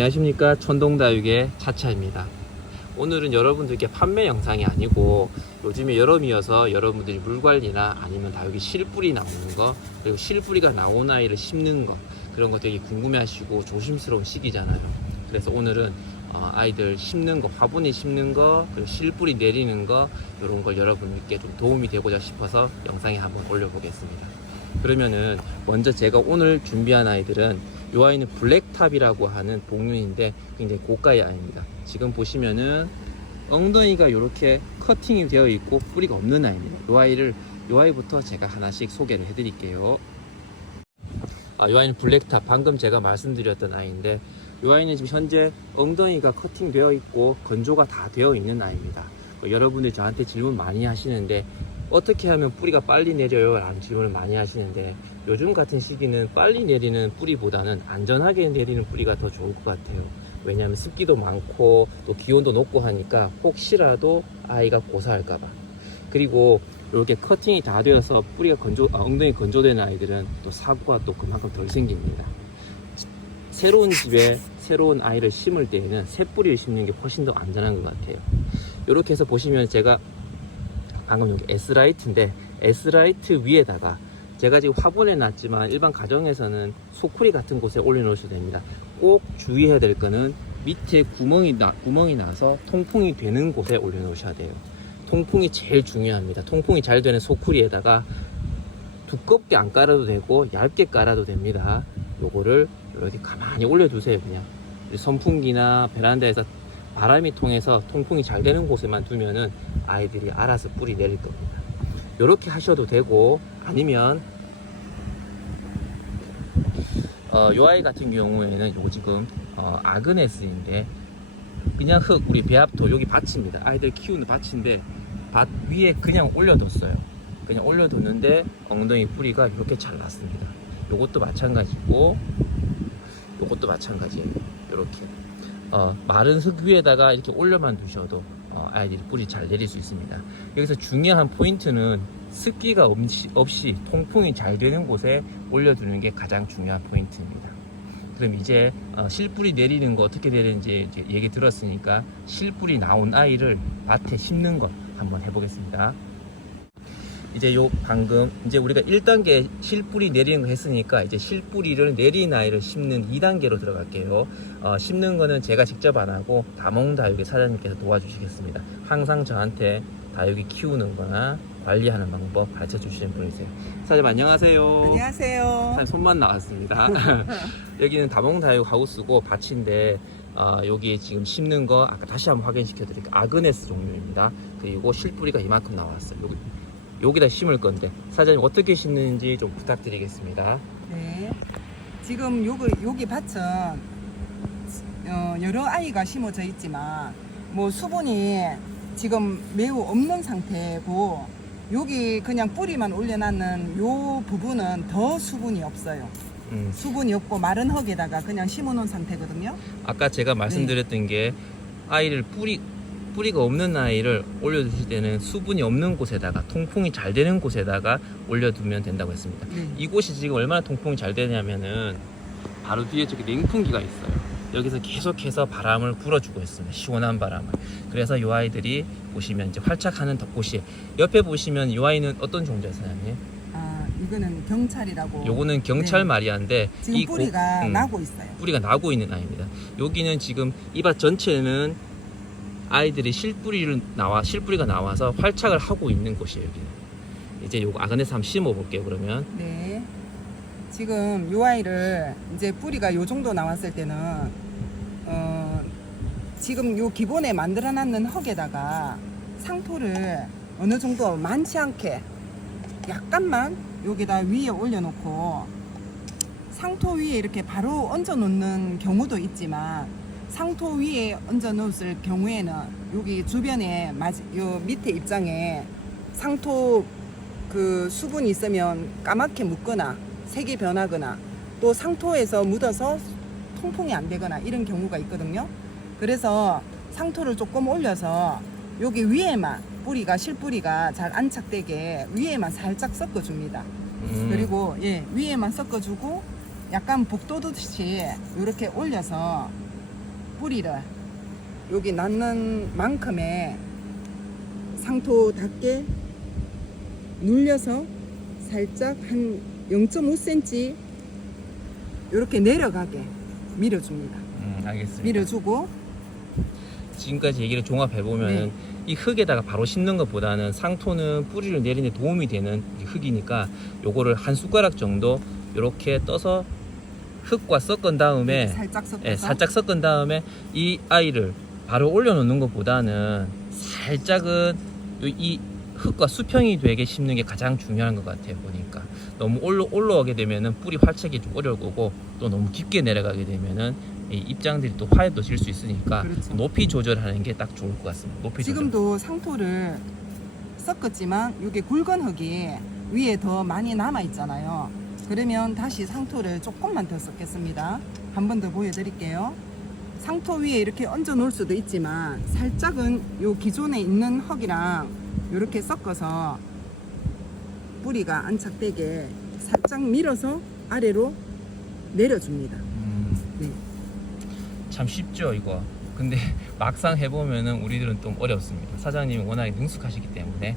안녕하십니까, 천동다육의 차차입니다. 오늘은 여러분들께 판매 영상이 아니고 요즘에 여름이어서 여러분들이 물관리나 아니면 다육이 실뿌리 나오는 거, 그리고 실뿌리가 나온 아이를 심는 거, 그런 거 되게 궁금해 하시고 조심스러운 시기잖아요. 그래서 오늘은 아이들 심는 거, 화분에 심는 거, 그리고 실뿌리 내리는 거, 이런 걸 여러분들께 좀 도움이 되고자 싶어서 영상에 한번 올려보겠습니다. 그러면은 먼저 제가 오늘 준비한 아이들은 이 아이는 블랙탑이라고 하는 복륜인데 굉장히 고가의 아이입니다. 지금 보시면은 엉덩이가 이렇게 커팅이 되어 있고 뿌리가 없는 아이입니다. 이 아이부터 제가 하나씩 소개를 해드릴게요. 이 아이는 블랙탑, 방금 제가 말씀드렸던 아이인데 이 아이는 지금 현재 엉덩이가 커팅 되어 있고 건조가 다 되어 있는 아이입니다. 여러분들이 저한테 질문 많이 하시는데 어떻게 하면 뿌리가 빨리 내려요? 라는 질문을 많이 하시는데 요즘 같은 시기는 빨리 내리는 뿌리보다는 안전하게 내리는 뿌리가 더 좋을 것 같아요. 왜냐하면 습기도 많고 또 기온도 높고 하니까 혹시라도 아이가 고사할까봐. 그리고 이렇게 커팅이 다 되어서 뿌리가 엉덩이 건조되는 아이들은 또 사고가 또 그만큼 덜 생깁니다. 새로운 집에 새로운 아이를 심을 때에는 새 뿌리를 심는 게 훨씬 더 안전한 것 같아요. 이렇게 해서 보시면 제가 방금 여기 S라이트인데 S라이트 위에다가 제가 지금 화분에 놨지만 일반 가정에서는 소쿠리 같은 곳에 올려놓으셔도 됩니다. 꼭 주의해야 될 거는 밑에 구멍이 나서 통풍이 되는 곳에 올려놓으셔야 돼요. 통풍이 제일 중요합니다. 통풍이 잘 되는 소쿠리에다가 두껍게 안 깔아도 되고 얇게 깔아도 됩니다. 요거를 이렇게 가만히 올려두세요. 그냥 선풍기나 베란다에서 바람이 통해서 통풍이 잘 되는 곳에만 두면은 아이들이 알아서 뿌리 내릴 겁니다. 이렇게 하셔도 되고, 아니면 요 아이 같은 경우에는 요거 지금 아그네스인데 그냥 흙, 우리 배합토, 여기 밭입니다. 아이들 키우는 밭인데 밭 위에 그냥 올려뒀어요. 그냥 올려뒀는데 엉덩이 뿌리가 이렇게 잘 났습니다. 요것도 마찬가지고 요것도 마찬가지예요. 이렇게 마른 흙 위에다가 이렇게 올려만 두셔도 아이들이 뿌리 잘 내릴 수 있습니다. 여기서 중요한 포인트는 습기가 없이 통풍이 잘 되는 곳에 올려두는 게 가장 중요한 포인트입니다. 그럼 이제 실뿌리 내리는 거 어떻게 내리는지 이제 얘기 들었으니까 실뿌리 나온 아이를 밭에 심는 것 한번 해보겠습니다. 이제 방금 이제 우리가 1단계 실뿌리 내리는 거 했으니까 이제 실뿌리를 내린 아이를 심는 2단계로 들어갈게요. 심는 거는 제가 직접 안 하고 다몽다육의 사장님께서 도와주시겠습니다. 항상 저한테 다육이 키우는 거나 관리하는 방법 가르쳐 주시는 분이세요. 사장님 안녕하세요. 안녕하세요. 사장님 손만 나왔습니다. 여기는 다몽다육 하우스고 밭인데 여기 지금 심는 거 아까 다시 한번 확인시켜 드릴게요. 아그네스 종류입니다. 그리고 실뿌리가 이만큼 나왔어요. 여기다 심을 건데 사장님 어떻게 심는지 좀 부탁드리겠습니다. 네. 지금 여기 밭은 여러 아이가 심어져 있지만 뭐 수분이 지금 매우 없는 상태고 여기 그냥 뿌리만 올려놨는 요 부분은 더 수분이 없어요. 수분이 없고 마른 흙에다가 그냥 심어놓은 상태거든요. 아까 제가 말씀드렸던 게 아이를 뿌리가 없는 아이를 올려두실 때는 수분이 없는 곳에다가 통풍이 잘 되는 곳에다가 올려두면 된다고 했습니다. 이곳이 지금 얼마나 통풍이 잘 되냐면은 바로 뒤에 저기 냉풍기가 있어요. 여기서 계속해서 바람을 불어주고 있습니다. 시원한 바람을. 그래서 이 아이들이 보시면 이제 활착하는 덕곳이 옆에 보시면 이 아이는 어떤 종자예요, 사장님? 이거는 경찰이라고. 요거는 경찰 마리아인데 지금 뿌리가 나고 있어요. 뿌리가 나고 있는 아이입니다. 여기는 지금 이 밭 전체는 아이들이 실뿌리가 나와서 활착을 하고 있는 곳이에요. 여기는. 이제 요거 아그네스 한번 심어 볼게요. 그러면. 네. 지금 요 아이를 이제 뿌리가 요 정도 나왔을 때는 지금 요 기본에 만들어놨는 흙에다가 상토를 어느 정도 많지 않게 약간만 여기다 위에 올려놓고 상토 위에 이렇게 바로 얹어 놓는 경우도 있지만 상토 위에 얹어 놓을 경우에는 여기 주변에 요 밑에 입장에 상토 그 수분이 있으면 까맣게 묻거나 색이 변하거나 또 상토에서 묻어서 통풍이 안 되거나 이런 경우가 있거든요. 그래서 상토를 조금 올려서 여기 위에만 실뿌리가 잘 안착되게 위에만 살짝 섞어줍니다. 그리고 위에만 섞어주고 약간 복도듯이 이렇게 올려서 뿌리를 여기 낳는 만큼의 상토답게 눌려서 살짝 한 0.5cm 이렇게 내려가게 밀어줍니다. 알겠습니다. 밀어주고 지금까지 얘기를 종합해 보면은 네. 이 흙에다가 바로 심는 것보다는 상토는 뿌리를 내리는 데 도움이 되는 흙이니까 요거를 한 숟가락 정도 이렇게 떠서 흙과 섞은 다음에 살짝 섞어서 예, 살짝 섞은 다음에 이 아이를 바로 올려놓는 것보다는 살짝은 이 흙과 수평이 되게 심는 게 가장 중요한 것 같아요. 보니까 너무 올라오게 되면은 뿌리 활착이 좀 어려울 거고 또 너무 깊게 내려가게 되면은 이 입장들이 또 화에도 질 수 있으니까 그렇죠. 높이 조절하는 게 딱 좋을 것 같습니다. 높이 지금도 상토를 섞었지만 이게 굵은 흙이 위에 더 많이 남아 있잖아요. 그러면 다시 상토를 조금만 더 섞겠습니다. 한 번 더 보여드릴게요. 상토 위에 이렇게 얹어 놓을 수도 있지만 살짝은 요 기존에 있는 흙이랑 이렇게 섞어서 뿌리가 안착되게 살짝 밀어서 아래로 내려줍니다. 네. 참 쉽죠 이거. 근데 막상 해보면은 우리들은 좀 어렵습니다. 사장님이 워낙에 능숙하시기 때문에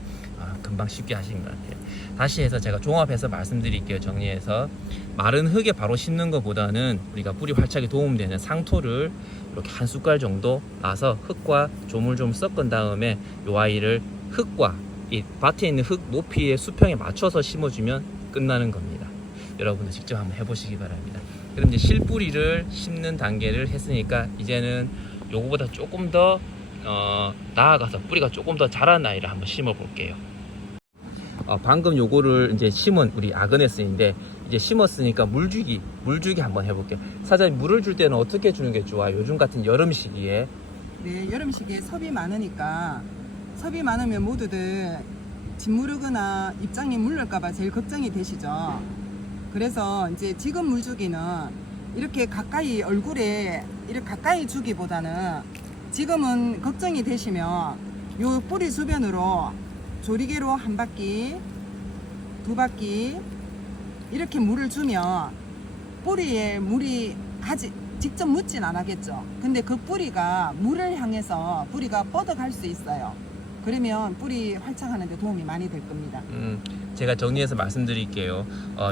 금방 쉽게 하시는 것 같아요. 다시 해서 제가 종합해서 말씀드릴게요. 정리해서 마른 흙에 바로 심는 것보다는 우리가 뿌리 활착에 도움되는 상토를 이렇게 한 숟갈 정도 놔서 흙과 조물조물 섞은 다음에 이 아이를 흙과 이 밭에 있는 흙 높이의 수평에 맞춰서 심어주면 끝나는 겁니다. 여러분들 직접 한번 해보시기 바랍니다. 그럼 이제 실뿌리를 심는 단계를 했으니까 이제는 요거보다 조금 더 나아가서 뿌리가 조금 더 자란 아이를 한번 심어 볼게요. 방금 요거를 이제 심은 우리 아그네스인데 이제 심었으니까 물주기 한번 해볼게요. 사장님, 물을 줄 때는 어떻게 주는 게 좋아요? 요즘 같은 여름 시기에. 네, 여름 시기에 섭이 많으니까 섭이 많으면 모두들 짓무르거나 입장이 물릴까봐 제일 걱정이 되시죠. 그래서 이제 지금 물주기는 이렇게 가까이 얼굴에 이렇게 가까이 주기보다는 지금은 걱정이 되시면 요 뿌리 주변으로 조리개로 한 바퀴, 두 바퀴 이렇게 물을 주면 뿌리에 물이 직접 묻진 않겠죠. 근데 그 뿌리가 물을 향해서 뿌리가 뻗어갈 수 있어요. 그러면 뿌리 활착하는 데 도움이 많이 될 겁니다. 제가 정리해서 말씀드릴게요.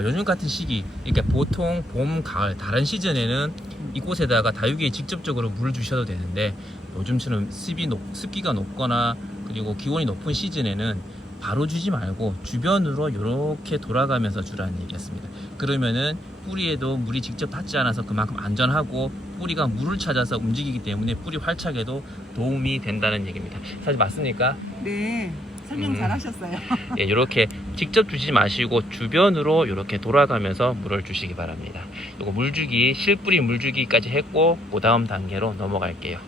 요즘 같은 시기, 그러니까 보통 봄, 가을 다른 시즌에는 이곳에다가 다육이에 직접적으로 물을 주셔도 되는데 요즘처럼 습기가 높거나 그리고 기온이 높은 시즌에는 바로 주지 말고 주변으로 이렇게 돌아가면서 주라는 얘기였습니다. 그러면은 뿌리에도 물이 직접 닿지 않아서 그만큼 안전하고 뿌리가 물을 찾아서 움직이기 때문에 뿌리 활착에도 도움이 된다는 얘기입니다. 사실 맞습니까? 네, 설명 잘 하셨어요. 예, 이렇게 직접 주지 마시고 주변으로 이렇게 돌아가면서 물을 주시기 바랍니다. 이거 물주기, 실뿌리 물주기까지 했고 그 다음 단계로 넘어갈게요.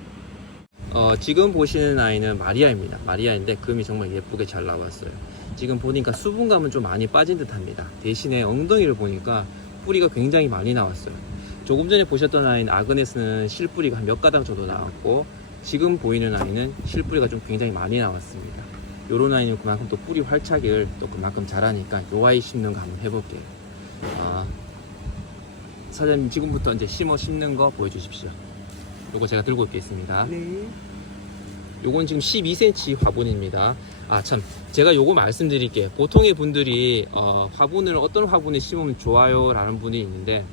지금 보시는 아이는 마리아입니다. 마리아인데 금이 정말 예쁘게 잘 나왔어요. 지금 보니까 수분감은 좀 많이 빠진 듯 합니다. 대신에 엉덩이를 보니까 뿌리가 굉장히 많이 나왔어요. 조금 전에 보셨던 아이는 아그네스는 실뿌리가 한 몇 가닥 정도 나왔고 지금 보이는 아이는 실뿌리가 좀 굉장히 많이 나왔습니다. 요런 아이는 그만큼 또 뿌리 활착을 또 그만큼 잘하니까 요 아이 심는 거 한번 해볼게요. 사장님, 지금부터 이제 심는 거 보여주십시오. 요거 제가 들고 있겠습니다. 네. 요건 지금 12cm 화분입니다. 참, 제가 요거 말씀드릴게요. 보통의 분들이 화분을 어떤 화분에 심으면 좋아요 라는 분이 있는데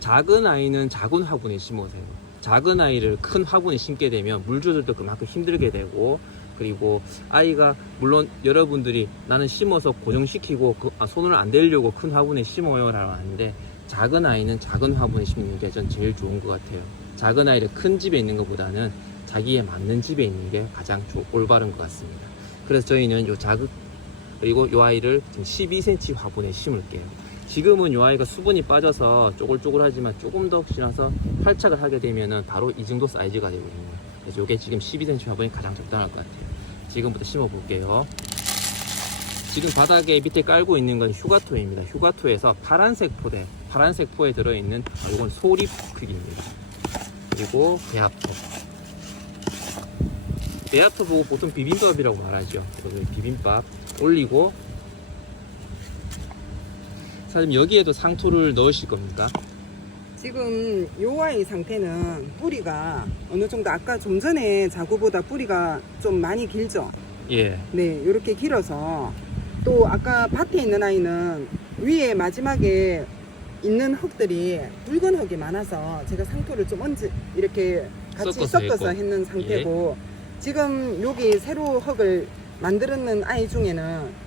작은 아이는 작은 화분에 심으세요. 작은 아이를 큰 화분에 심게 되면 물 조절도 그만큼 힘들게 되고, 그리고 아이가 물론 여러분들이 나는 심어서 고정시키고 손을 안 대려고 큰 화분에 심어요 라고 하는데 작은 아이는 작은 화분에 심는 게 전 제일 좋은 것 같아요. 작은 아이를 큰 집에 있는 것보다는 자기에 맞는 집에 있는 게 가장 올바른 것 같습니다. 그래서 저희는 그리고 요 아이를 지금 12cm 화분에 심을게요. 지금은 요 아이가 수분이 빠져서 쪼글쪼글하지만 조금 더 지나서 활착을 하게 되면은 바로 이 정도 사이즈가 되거든요. 그래서 요게 지금 12cm 화분이 가장 적당할 것 같아요. 지금부터 심어 볼게요. 지금 바닥에 밑에 깔고 있는 건 휴가토입니다. 휴가토에서 파란색 포에 들어있는 이건 소립 크기입니다. 그리고 배합토 보고 보통 비빔밥이라고 말하죠. 비빔밥 올리고, 사장님 여기에도 상토를 넣으실 겁니까? 지금 요 아이 상태는 뿌리가 어느 정도 아까 좀 전에 자구보다 뿌리가 좀 많이 길죠. 예. 네, 이렇게 길어서 또 아까 밭에 있는 아이는 위에 마지막에 있는 흙들이 붉은 흙이 많아서 제가 상토를 좀 이렇게 같이 섞어서 섞어서 했고. 했는 상태고 지금 여기 새로 흙을 만들었는 아이 중에는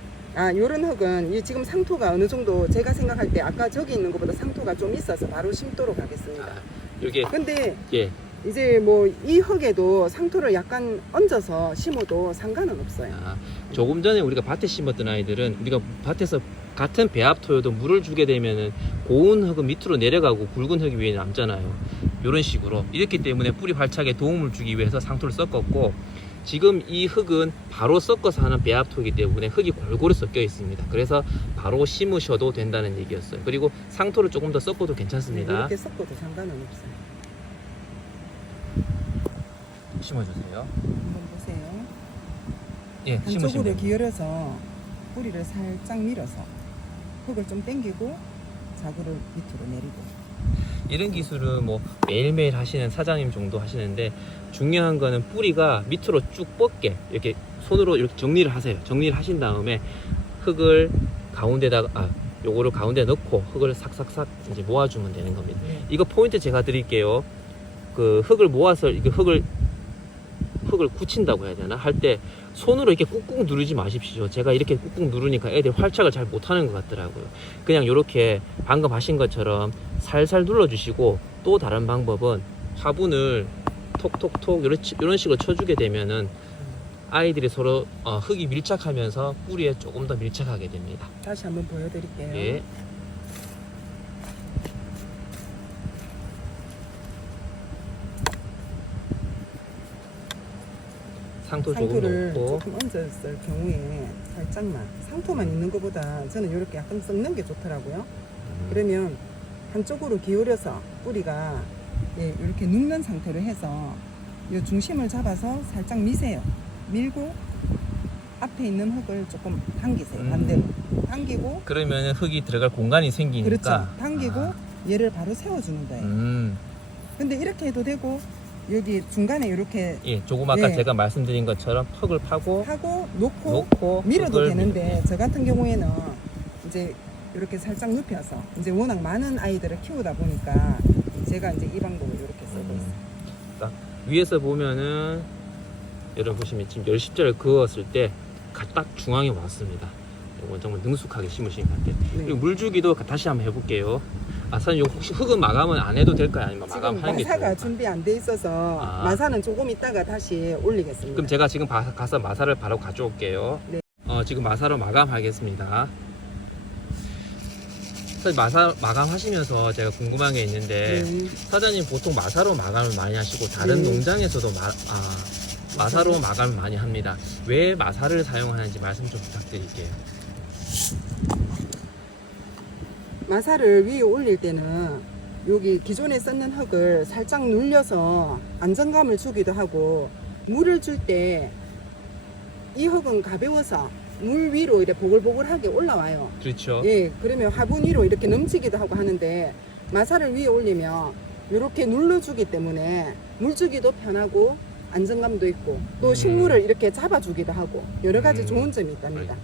요런 흙은 이 지금 상토가 어느 정도 제가 생각할 때 아까 저기 있는 것보다 상토가 좀 있어서 바로 심도록 하겠습니다. 이게 근데 예. 이제 뭐 이 흙에도 상토를 약간 얹어서 심어도 상관은 없어요. 조금 전에 우리가 밭에 심었던 아이들은 우리가 밭에서 같은 배합 토요도 물을 주게 되면은 고운 흙은 밑으로 내려가고 굵은 흙이 위에 남잖아요. 이런 식으로 이렇기 때문에 뿌리 활착에 도움을 주기 위해서 상토를 섞었고 지금 이 흙은 바로 섞어서 하는 배합 토이기 때문에 흙이 골고루 섞여 있습니다. 그래서 바로 심으셔도 된다는 얘기였어요. 그리고 상토를 조금 더 섞어도 괜찮습니다. 이렇게 섞어도 상관은 없어요. 심어주세요. 한번 보세요. 예, 심으시면 한쪽으로 됩니다. 기울여서 뿌리를 살짝 밀어서 흙을 좀 당기고 자구를 밑으로 내리고. 이런 기술은 뭐 매일매일 하시는 사장님 정도 하시는데 중요한 거는 뿌리가 밑으로 쭉 뻗게 이렇게 손으로 이렇게 정리를 하세요. 정리를 하신 다음에 흙을 가운데다가 요거를 가운데 넣고 흙을 싹싹싹 이제 모아주면 되는 겁니다. 이거 포인트 제가 드릴게요. 그 흙을 모아서 이게 흙을 굳힌다고 해야 되나 할 때 손으로 이렇게 꾹꾹 누르지 마십시오. 제가 이렇게 꾹꾹 누르니까 애들이 활착을 잘 못하는 것 같더라고요. 그냥 이렇게 방금 하신 것처럼 살살 눌러주시고 또 다른 방법은 화분을 톡톡톡 이런 식으로 쳐주게 되면은 아이들이 서로 흙이 밀착하면서 뿌리에 조금 더 밀착하게 됩니다. 다시 한번 보여드릴게요. 예. 상토 조금 상토를 넣고 조금 얹었을 경우에 살짝만 상토만 있는 것보다 저는 이렇게 약간 섞는 게 좋더라고요. 그러면 한쪽으로 기울여서 뿌리가 이렇게 눕는 상태로 해서 이 중심을 잡아서 살짝 미세요. 밀고 앞에 있는 흙을 조금 당기세요. 반대로 당기고 그러면 흙이 들어갈 공간이 생기니까 그렇죠. 당기고 얘를 바로 세워주는 거예요. 근데 이렇게 해도 되고 여기 중간에 이렇게 예, 조금 아까 네. 제가 말씀드린 것처럼 흙을 파고 하고 놓고 놓고 밀어도 흙을 되는데 저 같은 경우에는 이제 이렇게 살짝 눕혀서 이제 워낙 많은 아이들을 키우다 보니까 제가 이제 이 방법을 이렇게 쓰고 있어요. 딱 위에서 보면은 여러분 보시면 지금 10십자를 그었을 때 딱 중앙에 왔습니다. 이건 정말 능숙하게 심으신 것 같아요. 네. 그리고 물주기도 다시 한번 해볼게요. 사장님 혹시 흙은 마감은 안 해도 될까요? 아니면 지금 마감하는 게 마사가 좋을까요? 준비 안 돼 있어서 마사는 조금 있다가 다시 올리겠습니다. 그럼 제가 지금 가서 마사를 바로 가져올게요. 네. 지금 마사로 마감하겠습니다. 사실 마사 마감하시면서 제가 궁금한 게 있는데 사장님 보통 마사로 마감을 많이 하시고 다른 네. 농장에서도 마사로 마감을 많이 합니다. 왜 마사를 사용하는지 말씀 좀 부탁드릴게요. 마사를 위에 올릴 때는 여기 기존에 썼는 흙을 살짝 눌려서 안정감을 주기도 하고 물을 줄 때 이 흙은 가벼워서 물 위로 이렇게 보글보글하게 올라와요. 그렇죠. 예, 그러면 화분 위로 이렇게 넘치기도 하고 하는데 마사를 위에 올리면 이렇게 눌러주기 때문에 물주기도 편하고 안정감도 있고 또 식물을 이렇게 잡아주기도 하고 여러 가지 좋은 점이 있답니다.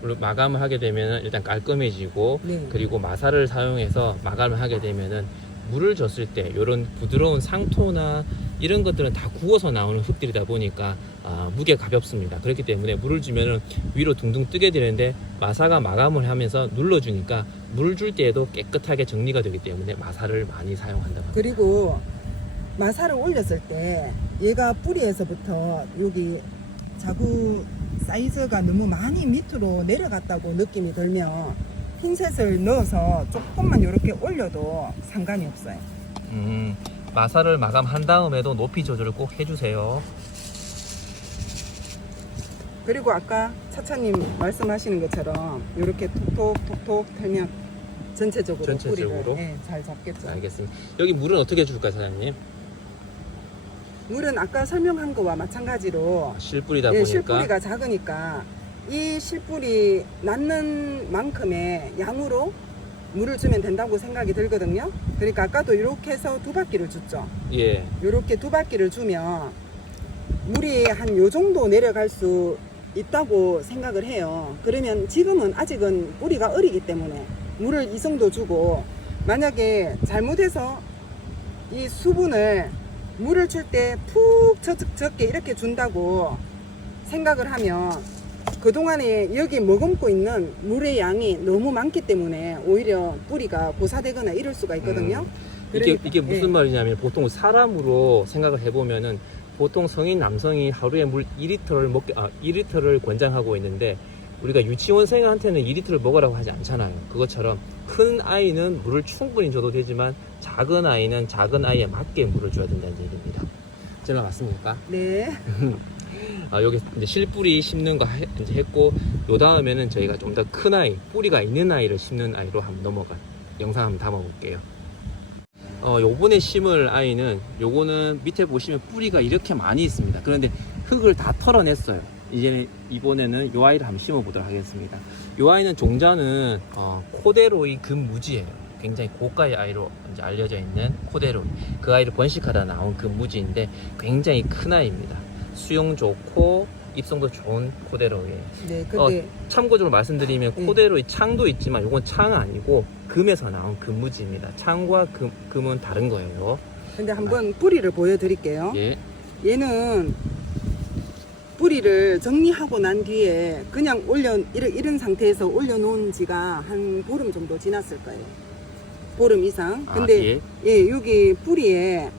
물론 마감을 하게 되면 일단 깔끔해지고 네. 그리고 마사를 사용해서 마감을 하게 되면은 물을 줬을 때 이런 부드러운 상토나 이런 것들은 다 구워서 나오는 흙들이다 보니까 무게 가볍습니다. 그렇기 때문에 물을 주면은 위로 둥둥 뜨게 되는데 마사가 마감을 하면서 눌러주니까 물 줄 때에도 깨끗하게 정리가 되기 때문에 마사를 많이 사용한다고 합니다. 그리고 마사를 올렸을 때 얘가 뿌리에서부터 여기 자구 사이즈가 너무 많이 밑으로 내려갔다고 느낌이 들면 핀셋을 넣어서 조금만 이렇게 올려도 상관이 없어요. 마사를 마감한 다음에도 높이 조절을 꼭 해주세요. 그리고 아까 차차님 말씀하시는 것처럼 이렇게 톡톡톡톡 털면 전체적으로 뿌리를 잘 잡겠죠. 알겠습니다. 여기 물은 어떻게 줄까요, 사장님? 물은 아까 설명한 거와 마찬가지로 실뿌리다 보니까 실뿌리가 작으니까 이 실뿌리 낳는 만큼의 양으로 물을 주면 된다고 생각이 들거든요. 그러니까 아까도 이렇게 해서 2바퀴를 줬죠. 예. 이렇게 2바퀴를 주면 물이 한 요 정도 내려갈 수 있다고 생각을 해요. 그러면 지금은 아직은 뿌리가 어리기 때문에 물을 이 정도 주고, 만약에 잘못해서 이 수분을 물을 줄 때 푹 적게 이렇게 준다고 생각을 하면 그동안에 여기 머금고 있는 물의 양이 너무 많기 때문에 오히려 뿌리가 고사되거나 이럴 수가 있거든요. 이게 무슨 예. 말이냐면, 보통 사람으로 생각을 해보면은 보통 성인 남성이 하루에 물 2리터를 권장하고 있는데, 우리가 유치원생한테는 2리터를 먹으라고 하지 않잖아요. 그것처럼 큰 아이는 물을 충분히 줘도 되지만 작은 아이는 작은 아이에 맞게 물을 줘야 된다는 얘기입니다. 제가 맞습니까? 네. 여기 이제 실뿌리 심는 거 이제 했고, 요 다음에는 저희가 좀 더 큰 아이, 뿌리가 있는 아이를 심는 아이로 한번 영상 한번 담아 볼게요. 요번에 심을 아이는, 요거는 밑에 보시면 뿌리가 이렇게 많이 있습니다. 그런데 흙을 다 털어냈어요. 이번에는 요 아이를 한번 심어 보도록 하겠습니다. 요 아이는 종자는 코데로이 금무지예요. 굉장히 고가의 아이로 이제 알려져 있는 코데로이. 그 아이를 번식하다 나온 금무지인데 굉장히 큰 아이입니다. 수용 좋고 입성도 좋은 코데로이예요. 네, 근데 참고적으로 말씀드리면 코데로이 창도 있지만 요건 창 아니고 금에서 나온 금무지입니다. 창과 금은 다른 거예요. 근데 한번 뿌리를 보여드릴게요. 예. 얘는 뿌리를 정리하고 난 뒤에 그냥 이런 상태에서 올려놓은 지가 한 보름 정도 지났을 거예요. 보름 이상. 근데 예, 여기 뿌리에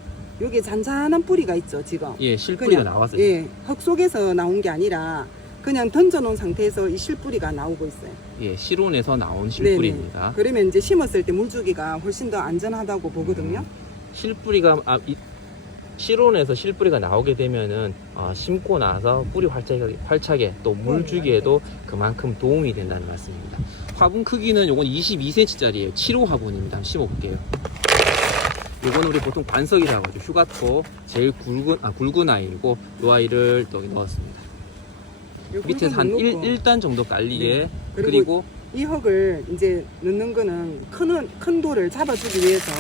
여기 잔잔한 뿌리가 있죠, 지금. 예, 실뿌리가 나왔어요. 예, 흙 속에서 나온 게 아니라 그냥 던져놓은 상태에서 이 실뿌리가 나오고 있어요. 예, 실온에서 나온 실뿌리입니다. 네네. 그러면 이제 심었을 때 물주기가 훨씬 더 안전하다고 보거든요. 실뿌리가 실온에서 실뿌리가 나오게 되면은 심고 나서 뿌리 활착에 또 물주기에도 그만큼 도움이 된다는 말씀입니다. 화분 크기는 요건 22cm짜리예요. 7호 화분입니다. 한번 심어볼게요. 요거는 우리 보통 관석이라고 하죠. 휴가토 제일 굵은 아이고, 요 아이를 또 넣었습니다. 밑에서 한 1단 정도 깔리게. 네. 그리고 이 흙을 이제 넣는 거는 큰 돌을 잡아주기 위해서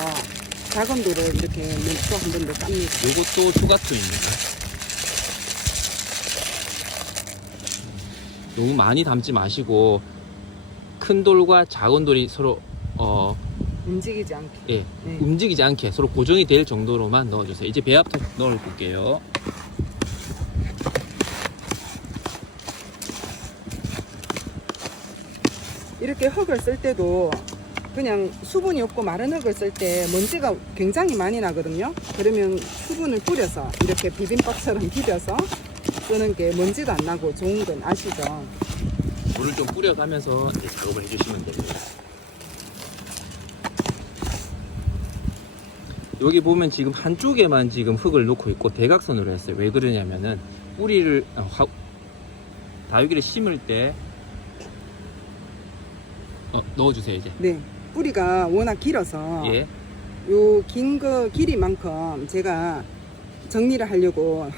작은 돌을 이렇게 넣고 한 번 더 깝니다. 요것도 휴가토입니다. 너무 많이 담지 마시고 큰 돌과 작은 돌이 서로 움직이지 않게. 예, 네. 움직이지 않게 서로 고정이 될 정도로만 넣어주세요. 이제 배합토 넣어볼게요. 이렇게 흙을 쓸 때도 그냥 수분이 없고 마른 흙을 쓸 때 먼지가 굉장히 많이 나거든요. 그러면 수분을 뿌려서 이렇게 비빔밥처럼 비벼서 쓰는 게 먼지도 안 나고 좋은 건 아시죠? 물을 좀 뿌려가면서 이제 작업을 해주시면 됩니다. 여기 보면 지금 한쪽에만 지금 흙을 놓고 있고 대각선으로 했어요. 왜 그러냐면은 뿌리를 다육이를 심을 때 넣어주세요 이제. 네, 뿌리가 워낙 길어서 예. 요 긴 거 길이만큼 제가 정리를 하려고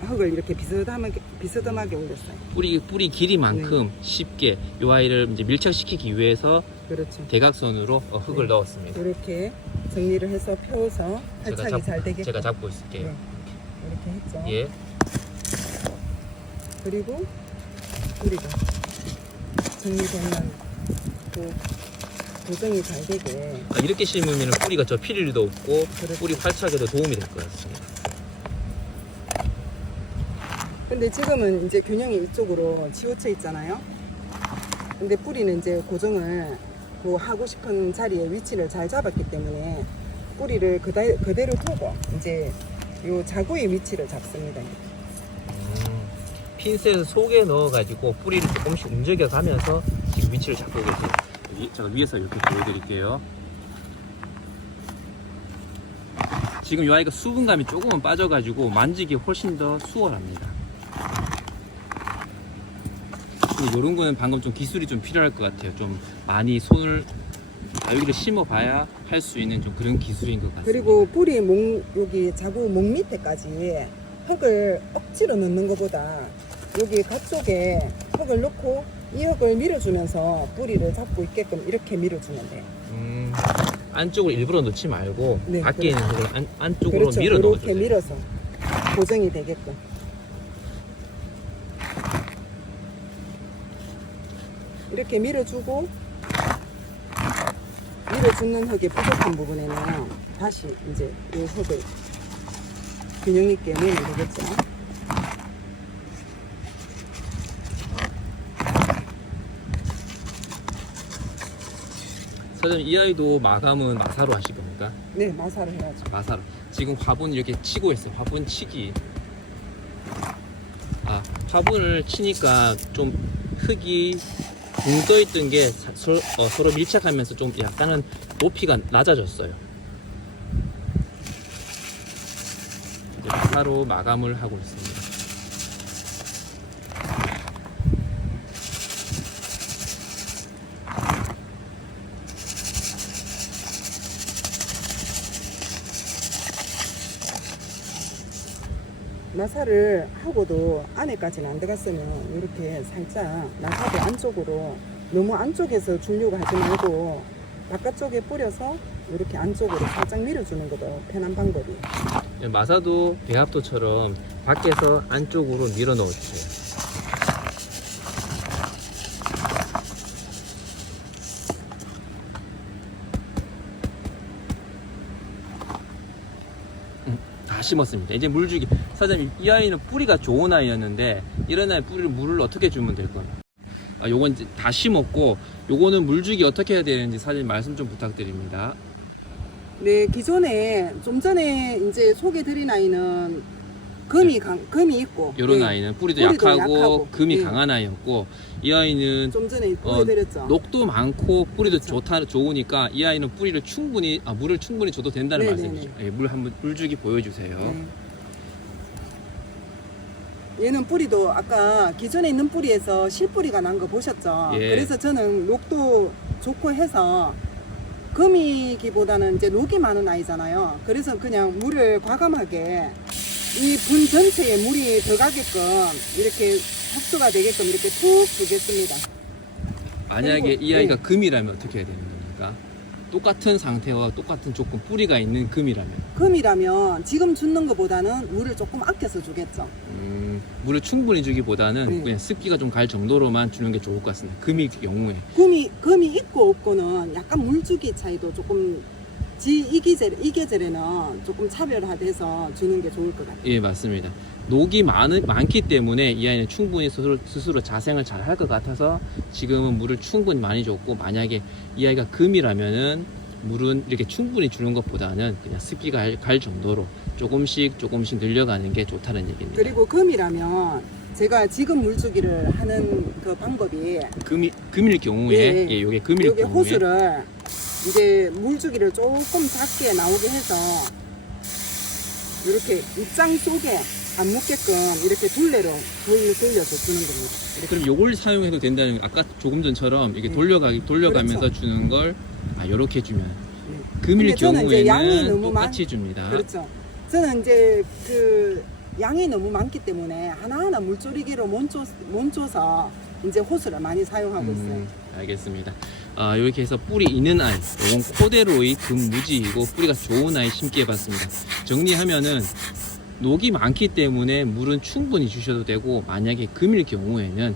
흙을 이렇게 비스듬하게 올렸어요. 뿌리 길이만큼 쉽게 이 아이를 이제 밀착시키기 위해서 그렇죠. 대각선으로 흙을 네. 넣었습니다. 이렇게 정리를 해서 펴서 활착이 잘 되게. 제가 잡고 있을게요. 네. 이렇게 했죠. 예. 그리고 뿌리가 정리되면 또 고정이 잘 되게. 이렇게 심으면 뿌리가 저 필 일도 없고 그렇죠. 뿌리 활착에도 도움이 될 것 같습니다. 근데 지금은 이제 균형이 이쪽으로 치우쳐 있잖아요. 근데 뿌리는 이제 고정을 그 하고 싶은 자리에 위치를 잘 잡았기 때문에 뿌리를 그대로 두고 이제 요 자구의 위치를 잡습니다. 핀셋 속에 넣어가지고 뿌리를 조금씩 움직여가면서 지금 위치를 잡고 계세요. 제가 위에서 이렇게 보여드릴게요. 지금 이 아이가 수분감이 조금은 빠져가지고 만지기 훨씬 더 수월합니다. 이런 거는 방금 좀 기술이 좀 필요할 것 같아요. 좀 많이 다육이를 심어봐야 할 수 있는 좀 그런 기술인 것 같습니다. 그리고 뿌리 여기 자구 목 밑에까지 흙을 억지로 넣는 것보다 여기 각 쪽에 흙을 넣고 이 흙을 밀어주면서 뿌리를 잡고 있게끔 이렇게 밀어주면 돼요. 안쪽을 일부러 넣지 말고 네, 밖에 있는 흙을 안쪽으로 그렇죠. 밀어 이렇게 넣어주세요. 밀어서 고정이 되게끔. 이렇게 밀어주고 밀어주는 흙의 부족한 부분에는 다시 이제 이 흙을 균형 있게 넣으면 되겠죠. 사장님, 이 아이도 마감은 마사로 하실 겁니까? 네, 마사를 해야죠. 마사로. 지금 화분 이렇게 치고 있어요. 화분 치기. 화분을 치니까 좀 흙이 붕 떠 있던 게 서로 밀착하면서 좀 약간은 높이가 낮아졌어요. 이제 마사로 마감을 하고 있습니다. 마사를 하고도 안에까지는 안 들어갔으면 이렇게 살짝 마사를 안쪽으로 너무 안쪽에서 주려고 하지 말고 바깥쪽에 뿌려서 이렇게 안쪽으로 살짝 밀어주는 것도 편한 방법이에요. 마사도 배합도처럼 밖에서 안쪽으로 밀어 넣어 주세요. 다 심었습니다. 이제 물 주기. 사장님, 이 아이는 뿌리가 좋은 아이였는데 이런 아이 뿌리를 물을 어떻게 주면 될까요? 요건 이제 다 심었고, 요거는 물 주기 어떻게 해야 되는지 사장님 말씀 좀 부탁드립니다. 네, 기존에 좀 전에 이제 소개드린 아이는 금이 있고 요런 네, 아이는 뿌리도 뿌리도 약하고 약하고, 금이 네. 강한 아이였고, 이 아이는 좀 전에 보여드렸죠. 녹도 많고 뿌리도 그렇죠. 좋으니까 이 아이는 뿌리를 충분히 물을 충분히 줘도 된다는 네네네. 말씀이죠. 예, 물 주기 보여주세요. 네. 얘는 뿌리도 아까 기존에 있는 뿌리에서 실뿌리가 난 거 보셨죠? 예. 그래서 저는 녹도 좋고 해서 금이기보다는 이제 녹이 많은 아이잖아요. 그래서 그냥 물을 과감하게 이 분 전체에 물이 들어가게끔 이렇게 흡수가 되게끔 이렇게 푹 주겠습니다. 만약에 그리고, 이 아이가 네. 금이라면 어떻게 해야 되는 겁니까? 똑같은 상태와 똑같은 조건 뿌리가 있는 금이라면 금이라면 지금 주는 것보다는 물을 조금 아껴서 주겠죠. 물을 충분히 주기보다는 네. 그냥 습기가 좀 갈 정도로만 주는 게 좋을 것 같습니다. 금이 경우에. 금이 있고 없고는 약간 물주기 차이도 조금 이 계절에는 조금 차별화돼서 주는 게 좋을 것 같아요. 예, 맞습니다. 녹이 많기 때문에 이 아이는 충분히 스스로 자생을 잘 할 것 같아서 지금은 물을 충분히 많이 줬고, 만약에 이 아이가 금이라면은 물은 이렇게 충분히 주는 것보다는 그냥 습기가 갈 정도로 조금씩 늘려가는 게 좋다는 얘기입니다. 그리고 금이라면 제가 지금 물주기를 하는 그 방법이 금일 경우에 예, 예, 요게 금일 여기 경우에 호수를 이제 물주기를 조금 작게 나오게 해서 이렇게 입장 속에 안 묻게끔 이렇게 둘레로 돌려서 주는 겁니다. 이렇게. 그럼 요걸 사용해도 된다는 거, 아까 조금 전처럼 이렇게 네. 돌려가면서 그렇죠. 주는 걸 요렇게 주면 네. 금일 근데 저는 이제 양이 경우에는 너무 똑같이 줍니다. 그렇죠. 저는 이제 그 양이 너무 많기 때문에 하나하나 물조리기로 몬줘서 이제 호수를 많이 사용하고 있어요. 알겠습니다. 이렇게 해서 뿌리 있는 아이, 이건 코데로이 금무지이고 뿌리가 좋은 아이 심기 해봤습니다. 정리하면은 녹이 많기 때문에 물은 충분히 주셔도 되고, 만약에 금일 경우에는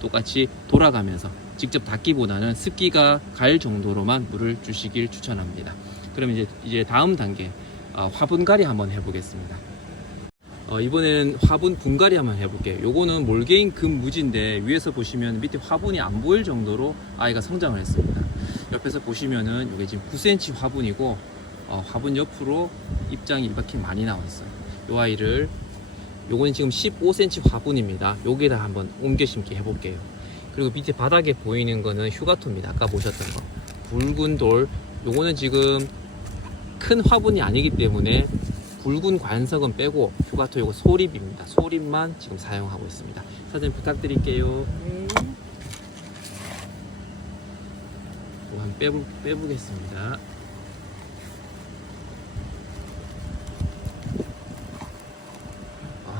똑같이 돌아가면서 직접 닦기보다는 습기가 갈 정도로만 물을 주시길 추천합니다. 그럼 이제 다음 단계 화분갈이 한번 해보겠습니다. 이번에는 화분 분갈이 한번 해볼게요. 요거는 몰개인 금무지인데 위에서 보시면 밑에 화분이 안 보일 정도로 아이가 성장을 했습니다. 옆에서 보시면은 이게 지금 9cm 화분이고 화분 옆으로 입장이 이렇게 많이 나와 있어요. 요 아이를 요거는 지금 15cm 화분입니다. 여기다 한번 옮겨 심기 해볼게요. 그리고 밑에 바닥에 보이는 거는 휴가토입니다. 아까 보셨던 거 붉은 돌. 요거는 지금 큰 화분이 아니기 때문에 굵은 관석은 빼고 휴가토 요거 소립입니다. 소립만 지금 사용하고 있습니다. 사장님 부탁드릴게요. 네. 이거 한번 빼보겠습니다.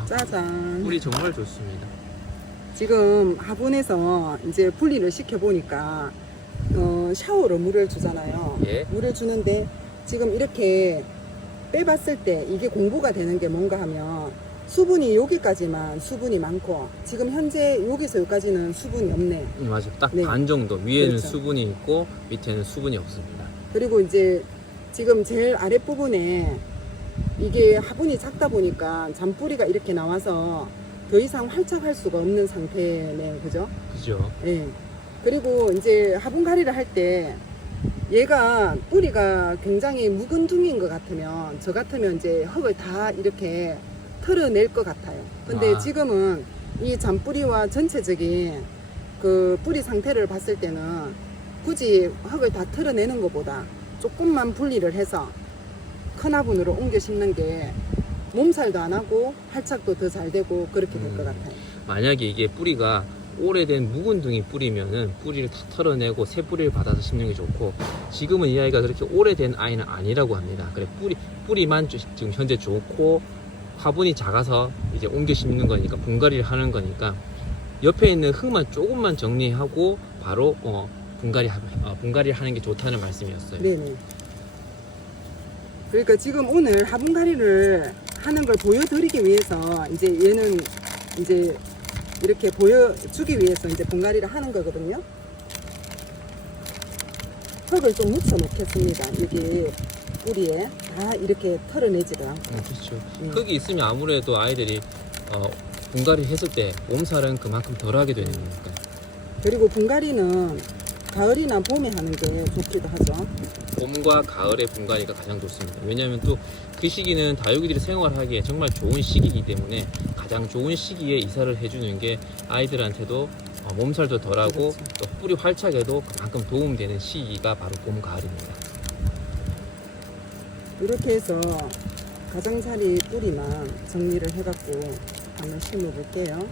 짜잔. 뿌리 정말 좋습니다. 지금 화분에서 이제 분리를 시켜보니까 샤워로 물을 주잖아요. 예. 물을 주는데 지금 이렇게 빼봤을 때 이게 공부가 되는 게 뭔가 하면 수분이 여기까지만 수분이 많고 지금 현재 여기서 여기까지는 수분이 없네. 맞아요. 딱 네. 반 정도. 위에는 그렇죠. 수분이 있고 밑에는 수분이 없습니다. 그리고 이제 지금 제일 아랫부분에 이게 화분이 작다 보니까 잔뿌리가 이렇게 나와서 더 이상 활착할 수가 없는 상태네요. 그죠? 그죠? 예. 그리고 이제 화분 가리를 할 때 얘가 뿌리가 굉장히 묵은 둥인 것 같으면 저 같으면 이제 흙을 다 이렇게 털어낼 것 같아요. 근데 아. 지금은 이 잔뿌리와 전체적인 그 뿌리 상태를 봤을 때는 굳이 흙을 다 털어내는 것보다 조금만 분리를 해서 큰 화분으로 옮겨 심는 게 몸살도 안 하고 활착도 더 잘 되고 그렇게 될 것 같아요. 만약에 이게 뿌리가 오래된 묵은둥이 뿌리면은 뿌리를 다 털어내고 새 뿌리를 받아서 심는 게 좋고, 지금은 이 아이가 그렇게 오래된 아이는 아니라고 합니다. 그래 뿌리만 지금 현재 좋고 화분이 작아서 이제 옮겨 심는 거니까 분갈이를 하는 거니까 옆에 있는 흙만 조금만 정리하고 바로 분갈이를 하는 게 좋다는 말씀이었어요. 네네. 그러니까 지금 오늘 화분 가리를 하는 걸 보여드리기 위해서 이제 얘는 이제 이렇게 보여주기 위해서 이제 분갈이를 하는 거거든요. 흙을 좀 묻혀 놓겠습니다. 여기 뿌리에 다 이렇게 털어내지를 않고. 그렇죠. 음. 흙이 있으면 아무래도 아이들이 분갈이 했을 때 몸살은 그만큼 덜하게 되는 거니까. 그리고 분갈이는 가을이나 봄에 하는 게 좋기도 하죠. 봄과 가을의 분갈이가 가장 좋습니다. 왜냐하면 또 그 시기는 다육이들이 생활하기에 정말 좋은 시기이기 때문에 가장 좋은 시기에 이사를 해주는 게 아이들한테도 몸살도 덜하고 그렇죠. 또 뿌리 활착에도 그만큼 도움되는 시기가 바로 봄, 가을입니다. 이렇게 해서 가장자리 뿌리만 정리를 해갖고 한번 심어볼게요.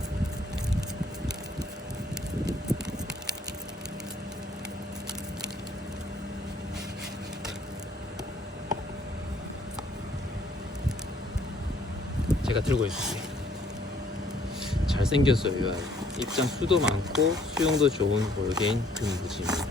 제가 들고 있을게요. 잘생겼어요, 이 아이. 입장 수도 많고 수영도 좋은 볼게인 금부지입니다.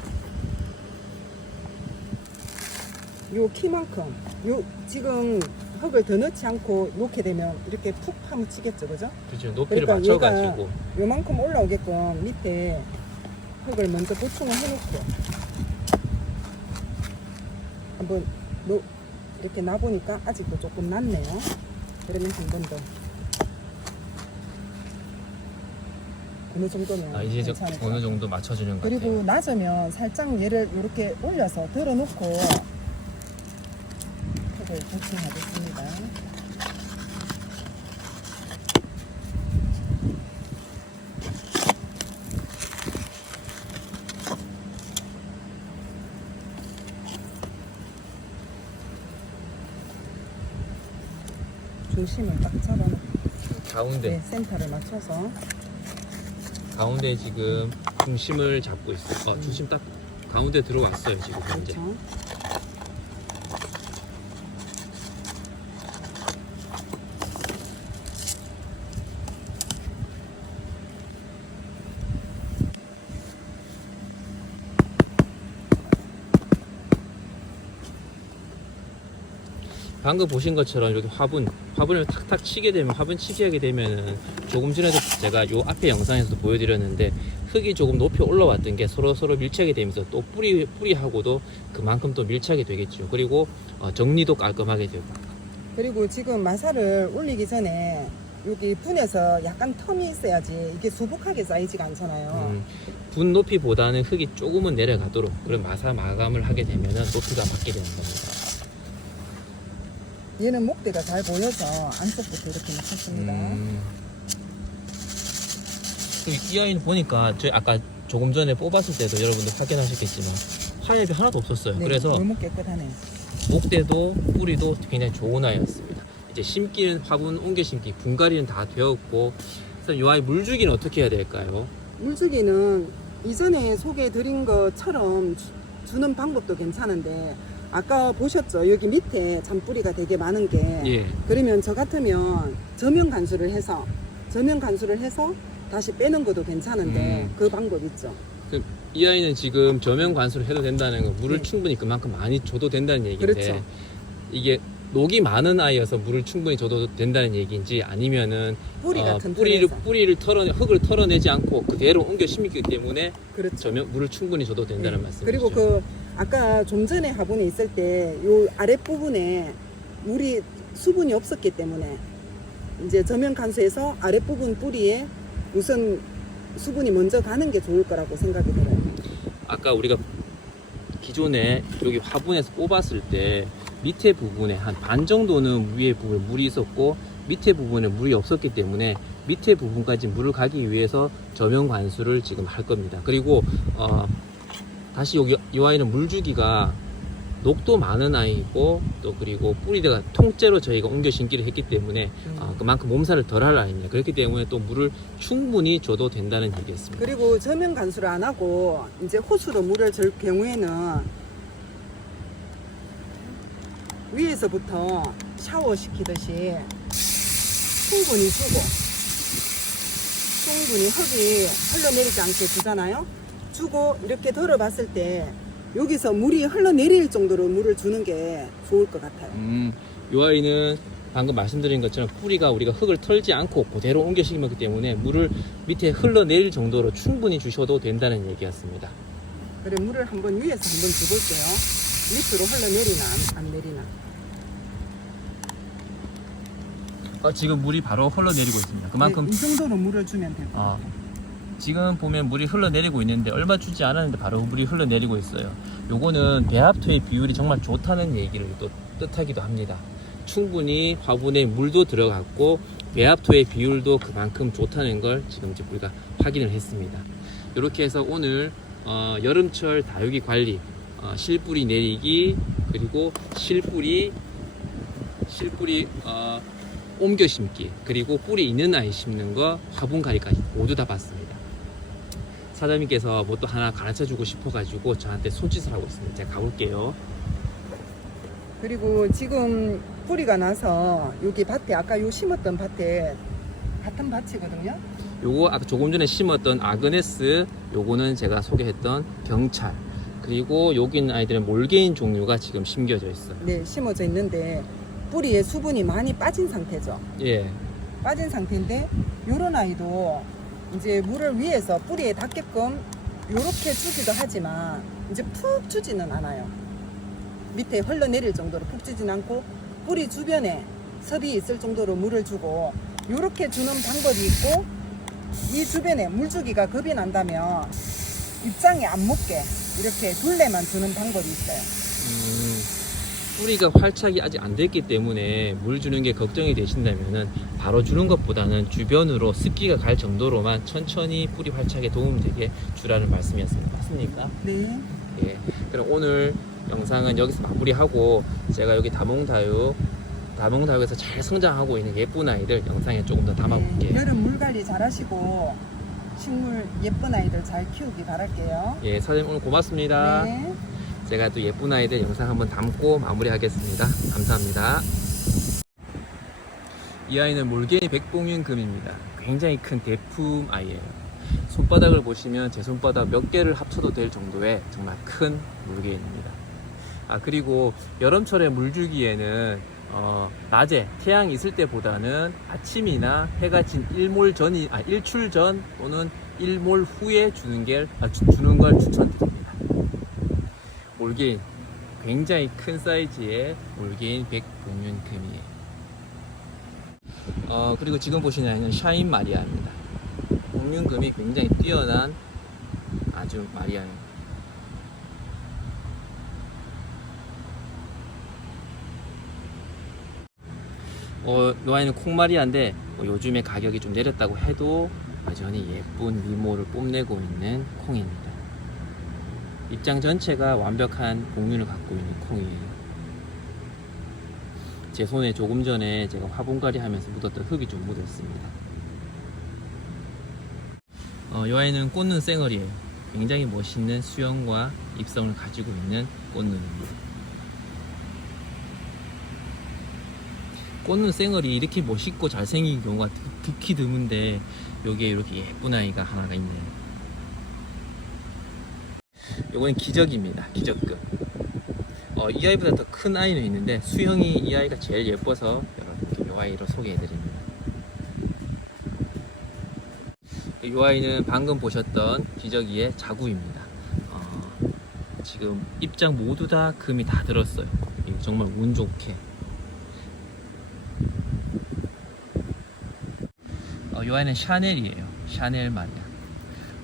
요 키만큼 요 지금 흙을 더 넣지 않고 놓게 되면 이렇게 푹 파묻히겠죠, 그죠? 그렇죠. 높이를 그러니까 맞춰가지고 요만큼 올라오게끔 밑에 흙을 먼저 보충을 해놓고 한번 이렇게 놔보니까 아직도 조금 낮네요. 그러면 한 번 더 어느 정도면 이제 괜찮을 것 어느 같아요. 정도 맞춰주는 것 같아요. 그리고 낮으면 살짝 얘를 이렇게 올려서 들어놓고 흙을 보충하겠습니다. 중심을 딱 잡아놓고 가운데 네, 센터를 맞춰서 가운데 지금 중심을 잡고 있어요. 중심 딱 가운데 들어왔어요, 지금 현재. 그렇죠. 방금 보신 것처럼 여기 화분을 탁탁 치게 되면, 화분 치게 하게 되면은 조금 전에도 제가 요 앞에 영상에서도 보여드렸는데 흙이 조금 높이 올라왔던 게 서로 밀착이 되면서 또 뿌리하고도 그만큼 또 밀착이 되겠죠. 그리고 정리도 깔끔하게 되고. 그리고 지금 마사를 올리기 전에 여기 분에서 약간 텀이 있어야지 이게 수북하게 쌓이지가 않잖아요. 분 높이보다는 흙이 조금은 내려가도록 그런 마사 마감을 하게 되면은 높이가 맞게 되는 겁니다. 얘는 목대가 잘 보여서 안쪽부터 이렇게 놓겠습니다. 이 아이는 보니까 저희 아까 조금 전에 뽑았을 때도 여러분들 확인하셨겠지만 화엽이 하나도 없었어요. 네, 그래서 너무 깨끗하네요. 목대도 뿌리도 굉장히 좋은 아이였습니다. 이제 심기는 화분 옮겨 심기, 분갈이는 다 되었고, 그래서 이 아이 물주기는 어떻게 해야 될까요? 물주기는 이전에 소개해드린 것처럼 주는 방법도 괜찮은데 아까 보셨죠? 여기 밑에 잔뿌리가 되게 많은 게 예. 그러면 저 같으면 저면 간수를 해서 다시 빼는 것도 괜찮은데 그 방법 있죠. 이 아이는 지금 저면 관수를 해도 된다는 거, 물을 네. 충분히 그만큼 많이 줘도 된다는 얘기인데 그렇죠. 이게 녹이 많은 아이여서 물을 충분히 줘도 된다는 얘기인지 아니면은 뿌리 같은 뿌리를 흙을 털어내지 않고 그대로 옮겨 심기 때문에 그렇죠. 저면 물을 충분히 줘도 된다는 네. 말씀이죠. 그리고 그 아까 좀 전에 화분에 있을 때 요 아랫부분에 물이 수분이 없었기 때문에 이제 저면 간수에서 아랫부분 뿌리에 우선 수분이 먼저 가는 게 좋을 거라고 생각이 들어요. 아까 우리가 기존에 여기 화분에서 뽑았을 때 밑에 부분에 한 반 정도는 위에 부분에 물이 있었고 밑에 부분에 물이 없었기 때문에 밑에 부분까지 물을 가기 위해서 저면 관수를 지금 할 겁니다. 그리고 다시 여기 이 아이는 물주기가 녹도 많은 아이고 또 그리고 뿌리가 통째로 저희가 옮겨 심기를 했기 때문에 그만큼 몸살을 덜 할 아이입니다. 그렇기 때문에 또 물을 충분히 줘도 된다는 얘기였습니다. 그리고 저면 간수를 안 하고 이제 호수로 물을 줄 경우에는 위에서부터 샤워 시키듯이 충분히 주고 충분히 흙이 흘러내리지 않게 주잖아요. 주고 이렇게 덜어봤을 때 여기서 물이 흘러내릴 정도로 물을 주는 게 좋을 것 같아요. 이 아이는 방금 말씀드린 것처럼 뿌리가 우리가 흙을 털지 않고 그대로 옮겨 심었기 때문에 물을 밑에 흘러내릴 정도로 충분히 주셔도 된다는 얘기였습니다. 그래 물을 한번 위에서 한번 줘볼게요. 밑으로 흘러내리나 안 내리나. 지금 물이 바로 흘러내리고 있습니다. 그만큼 네, 이 정도로 물을 주면 될 것 같아요. 지금 보면 물이 흘러내리고 있는데 얼마 주지 않았는데 바로 물이 흘러내리고 있어요. 요거는 배합토의 비율이 정말 좋다는 얘기를 또 뜻하기도 합니다. 충분히 화분에 물도 들어갔고 배합토의 비율도 그만큼 좋다는 걸 지금 이제 우리가 확인을 했습니다. 이렇게 해서 오늘 여름철 다육이 관리, 실뿌리 내리기, 그리고 실뿌리 옮겨 심기, 그리고 뿌리 있는 아이 심는 거, 화분 가리까지 모두 다 봤습니다. 사장님께서 뭐 또 하나 가르쳐 주고 싶어 가지고 저한테 손짓을 하고 있습니다. 제가 가볼게요. 그리고 지금 뿌리가 나서 여기 밭에 아까 요 심었던 밭에 같은 밭이거든요. 요거 아까 조금 전에 심었던 아그네스, 요거는 제가 소개했던 경찰, 그리고 여기 있는 아이들은 몰개인 종류가 지금 심겨져 있어요. 네, 심어져 있는데 뿌리에 수분이 많이 빠진 상태죠. 예. 빠진 상태인데 요런 아이도 이제 물을 위에서 뿌리에 닿게끔 요렇게 주기도 하지만 이제 푹 주지는 않아요. 밑에 흘러내릴 정도로 푹 주진 않고 뿌리 주변에 섭이 있을 정도로 물을 주고 요렇게 주는 방법이 있고, 이 주변에 물주기가 겁이 난다면 입장이 안 먹게 이렇게 둘레만 주는 방법이 있어요. 뿌리가 활착이 아직 안 됐기 때문에 물 주는 게 걱정이 되신다면은 바로 주는 것보다는 주변으로 습기가 갈 정도로만 천천히 뿌리 활착에 도움되게 주라는 말씀이었습니다. 맞습니까? 네. 예. 그럼 오늘 영상은 여기서 마무리하고 제가 여기 다몽다육에서 잘 성장하고 있는 예쁜 아이들 영상에 조금 더 담아볼게요. 여름 물 관리 잘 하시고 식물 예쁜 아이들 잘 키우기 바랄게요. 예, 사장님 오늘 고맙습니다. 네. 제가 또 예쁜 아이들 영상 한번 담고 마무리하겠습니다. 감사합니다. 이 아이는 몰개이 백봉윤금입니다. 굉장히 큰 대품 아이예요. 손바닥을 보시면 제 손바닥 몇 개를 합쳐도 될 정도의 정말 큰 물개입니다. 그리고 여름철에 물 주기에는 낮에 태양이 있을 때보다는 아침이나 해가 진 일출 전 또는 일몰 후에 주는 걸 추천드립니다. 몰개인, 굉장히 큰 사이즈의 몰개인 백봉윤금이에요. 그리고 지금 보시는 아이는 샤인 마리아입니다. 봉윤금이 굉장히 뛰어난 아주 마리아입니다. 이 아이는 콩마리아인데 요즘에 가격이 좀 내렸다고 해도 여전히 예쁜 미모를 뽐내고 있는 콩입니다. 입장 전체가 완벽한 봉윤을 갖고 있는 콩이에요. 제 손에 조금 전에 제가 화분갈이 하면서 묻었던 흙이 좀 묻었습니다. 이 아이는 꽃눈 쌩얼이에요. 굉장히 멋있는 수영과 입성을 가지고 있는 꽃눈입니다. 꽃눈 쌩얼이 이렇게 멋있고 잘생긴 경우가 극히 드문데 여기에 이렇게 예쁜 아이가 하나가 있네요. 요건 기적입니다. 기적급. 이 아이보다 더 큰 아이는 있는데 수형이 이 아이가 제일 예뻐서 여러분께 이 아이로 소개해드립니다. 이 아이는 방금 보셨던 기저귀의 자구입니다. 지금 입장 모두 다 금이 다 들었어요. 이거 정말 운 좋게. 이 아이는 샤넬이에요. 샤넬 마리아.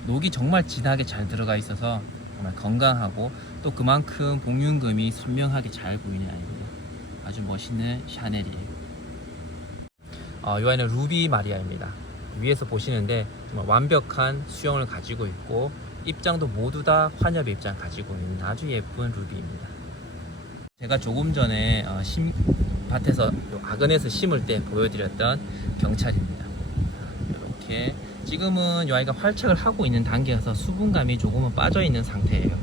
녹이 정말 진하게 잘 들어가 있어서 정말 건강하고 또 그만큼 복륜금이 선명하게 잘 보이는 아이입니다. 아주 멋있는 샤넬이에요. 이 아이는 루비 마리아입니다. 위에서 보시는데 정말 완벽한 수영을 가지고 있고 입장도 모두 다 환엽 입장 가지고 있는 아주 예쁜 루비입니다. 제가 조금 전에 밭에서 아근에서 심을 때 보여드렸던 경찰입니다. 이렇게 지금은 이 아이가 활착을 하고 있는 단계여서 수분감이 조금은 빠져 있는 상태예요.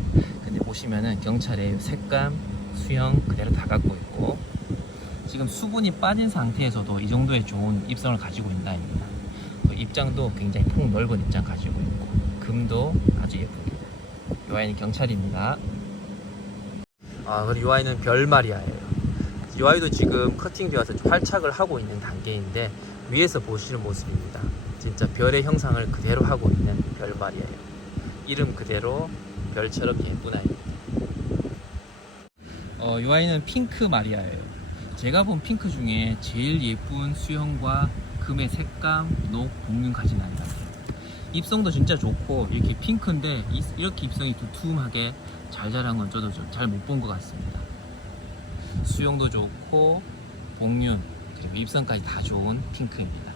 근데 보시면은 경찰의 색감, 수형 그대로 다 갖고 있고 지금 수분이 빠진 상태에서도 이 정도의 좋은 입성을 가지고 있는 아이입니다. 입장도 굉장히 폭 넓은 입장 가지고 있고 금도 아주 예쁩니다. 이 아이는 경찰입니다. 그리고 이 아이는 별마리아예요. 이 아이도 지금 커팅되어서 활착을 하고 있는 단계인데 위에서 보시는 모습입니다. 진짜 별의 형상을 그대로 하고 있는 별마리아예요. 이름 그대로 별처럼 예쁜 아이입니다. 이 아이는 핑크 마리아예요. 제가 본 핑크 중에 제일 예쁜 수형과 금의 색감, 녹, 복륜 가진 아이 같아요. 입성도 진짜 좋고 이렇게 핑크인데 이렇게 입성이 두툼하게 잘 자란 건 저도 잘 못 본 것 같습니다. 수영도 좋고 복륜 그리고 입성까지 다 좋은 핑크입니다.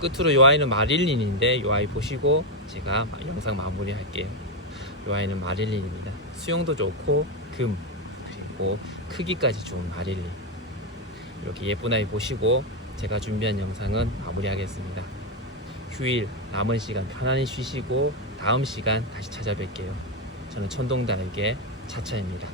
끝으로 이 아이는 마릴린인데 이 아이 보시고 제가 영상 마무리 할게요. 이 아이는 마릴린입니다. 수영도 좋고 금 그리고 크기까지 좋은 마릴린. 이렇게 예쁜 아이 보시고 제가 준비한 영상은 마무리하겠습니다. 휴일 남은 시간 편안히 쉬시고 다음 시간 다시 찾아뵐게요. 저는 천동다육의 차차입니다.